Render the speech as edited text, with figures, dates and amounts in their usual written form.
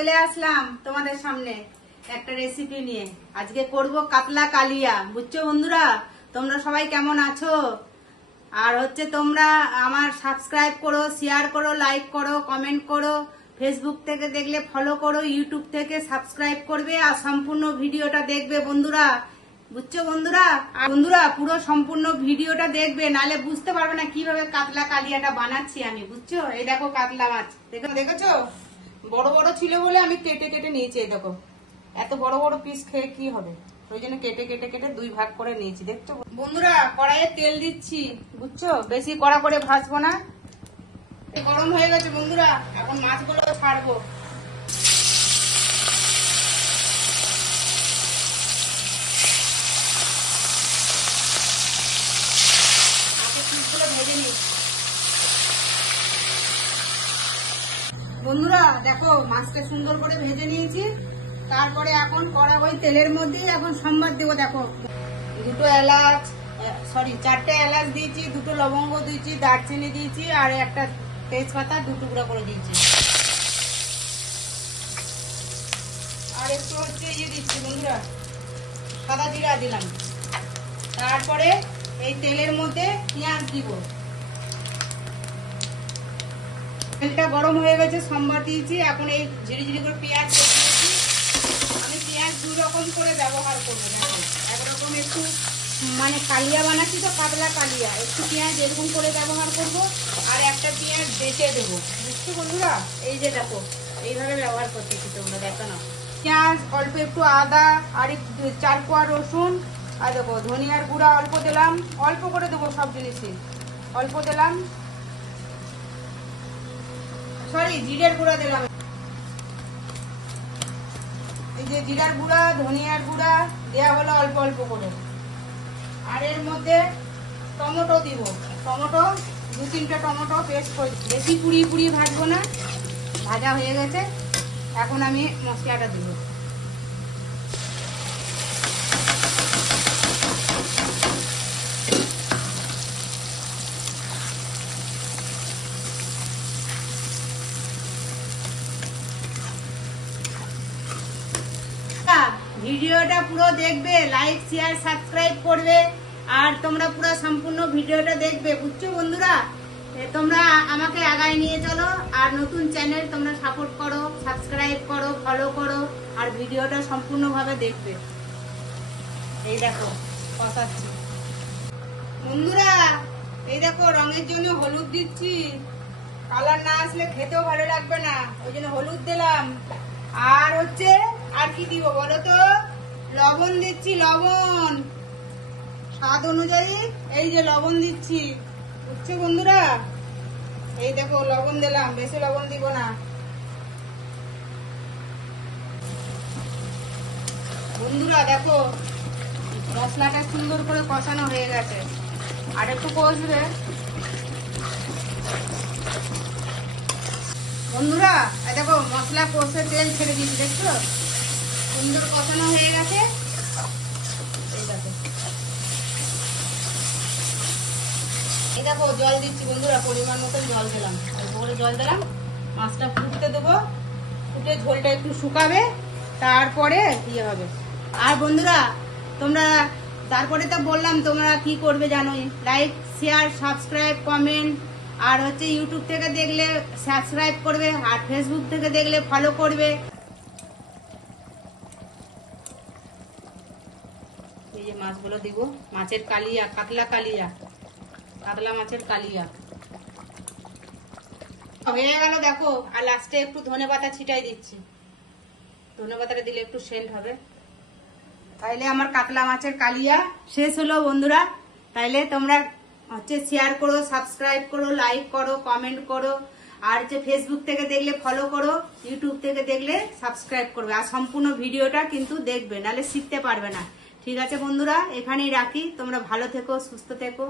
চলে আসলাম তোমাদের সামনে একটা রেসিপি নিয়ে। আজকে করব কাতলা কালিয়া। বুঝছো বন্ধুরা, তোমরা সবাই কেমন আছো? আর তোমরা আমার সাবস্ক্রাইব করো, শেয়ার করো, লাইক করো, কমেন্ট করো। ফেসবুক থেকে দেখলে ফলো করো, ইউটিউব থেকে সাবস্ক্রাইব করবে আর সম্পূর্ণ ভিডিওটা দেখবে বন্ধুরা। বুঝছো বন্ধুরা? আর বন্ধুরা পুরো সম্পূর্ণ ভিডিওটা দেখবে, নালে বুঝতে পারবে না কিভাবে কাতলা কালিয়াটা বানাচ্ছি আমি। বুঝছো? এই দেখো কাতলা মাছ, দেখেছো? বড় বড় ছিল বলে আমি কেটে কেটে নিয়েছি। এই দেখো, এত বড় বড় পিস খেয়ে কি হবে, ওই জন্য কেটে কেটে কেটে দুই ভাগ করে নিয়েছি। দেখছো বন্ধুরা, কড়াইয়ে তেল দিচ্ছি। বুঝছো? বেশি কড়া করে ভাজবো না। গরম হয়ে গেছে বন্ধুরা, এখন মাছগুলো ছাড়বো। ভেজে নিই বন্ধুরা, দেখো মাছটা সুন্দর করে ভেজে নিয়েছি। তারপরে এখন কড়া ওই তেলের মধ্যেই এখন সম্বার দেবো। দেখো, চারটে এলাচ দিয়েছি, দুটো লবঙ্গ দিয়েছি, দারচিনি দিয়েছি, আর একটা তেজপাতা দু টুকরা করে দিয়েছি। আর একটু ইয়ে দিচ্ছি বন্ধুরা, সাদা জিরা দিলাম। তারপরে এই তেলের মধ্যে পেঁয়াজ দিব। তেলটা গরম হয়ে গেছে, সম্বার দিয়েছি। এখন এই ঝিরি ঝিরি করে পেঁয়াজ দিয়েছি। আমি পেঁয়াজ দু রকম করে ব্যবহার করবো। একরকম একটু মানে কালিয়া বানাচ্ছি তো, কাতলা কালিয়া, একটু পেঁয়াজ এরকম করে ব্যবহার করব, আর একটা পেঁয়াজ বেটে দেবো। বুঝছো বন্ধুরা? এই যে দেখো, এইভাবে ব্যবহার করতেছি, তোমরা দেখো না। পেঁয়াজ, অল্প একটু আদা, আর 4 কোয়া রসুন, আর দেখো ধনিয়ার গুঁড়া অল্প দিলাম, অল্প করে দেবো সব জিনিসই, অল্প দিলাম। জিরের গুঁড়া দিলাম। এই যে জিরার গুঁড়া, ধনিয়ার গুঁড়া দেওয়া হলো অল্প অল্প করে। আর এর মধ্যে টমেটো দিব। টমেটো 2-3টা টমেটো পেস্ট করে, বেশি পুড়িয়ে ভাজবো না, ভাজা হয়ে গেছে। এখন আমি মশলাটা দিব। ভিডিওটা পুরো দেখবে, লাইক শেয়ার সাবস্ক্রাইব করবে, আর তোমরা পুরো সম্পূর্ণ ভিডিওটা দেখবে। বুঝছো বন্ধুরা? তোমরা আমাকে আগায় নিয়ে চলো, আর নতুন চ্যানেল তোমরা সাপোর্ট করো, সাবস্ক্রাইব করো, ফলো করো, আর ভিডিওটা সম্পূর্ণভাবে দেখবে। এই দেখো কষাচ্ছি বন্ধুরা। এই দেখো, রঙের জন্য হলুদ দিচ্ছি। কালার না আসলে খেতেও ভালো লাগবে না, ওই জন্য হলুদ দিলাম। আর আর কি দিব বলো তো? লবণ দিচ্ছি, লবণ স্বাদ অনুযায়ী। এই যে লবণ দিচ্ছি। বুঝছো বন্ধুরা? এই দেখো লবণ দিলাম, বেশি লবণ দিব না। বন্ধুরা দেখো, মশলাটা সুন্দর করে কষানো হয়ে গেছে, আর একটু কষবে বন্ধুরা। দেখো মশলা কষে তেল ছেড়ে দিচ্ছি, দেখছো? সুন্দর কষানো হয়ে গেছে। এই দেখো জল দিচ্ছি বন্ধুরা, পরিমাণ মতন জল দিলাম, অল্প করে জল দিলাম। মাছটা ফুটতে দেবো, ফুটে ঝোলটা একটু শুকাবে, তারপরে ইয়ে হবে। আর বন্ধুরা তোমরা, তারপরে তো বললাম তোমরা কি করবে জানোই, লাইক শেয়ার সাবস্ক্রাইব কমেন্ট। আর ইউটিউব থেকে দেখলে সাবস্ক্রাইব করবে, আর ফেসবুক থেকে দেখলে ফলো করবে। এই যে মাছগুলো দিব, মাছের কালিয়া, কাতলা কালিয়া, কাতলা মাছের কালিয়া হয়ে গেল দেখো। আর লাস্টে একটু ধনেপাতা ছিটাই দিচ্ছি, ধনেপাতাটা দিলে একটু সেন্ট হবে। তাইলে আমার কাতলা মাছের কালিয়া শেষ হলো বন্ধুরা। তাইলে তোমরা শেয়ার করো, সাবস্ক্রাইব করো, লাইক করো, কমেন্ট করো, আর ফেসবুক থেকে দেখলে ফলো করো, ইউটিউব থেকে দেখলে সাবস্ক্রাইব করবে, আর সম্পূর্ণ ভিডিওটা কিন্তু দেখবে, নাহলে শিখতে পারবে না। ঠিক আছে বন্ধুরা, এখানেই রাখি। তোমরা ভালো থেকো, সুস্থ থেকো।